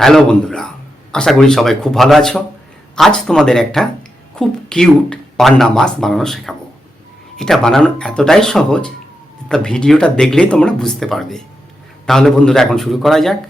Hello বন্ধুরা, আশা করি সবাই খুব ভালো আছো। আজ তোমাদের একটা খুব কিউট পান্ডা মাস্ক বানানো শেখাবো। এটা বানানো এতটাই সহজ, তা ভিডিওটা দেখলেই তোমরা বুঝতে পারবে। তাহলে বন্ধুরা এখন শুরু করা যাক।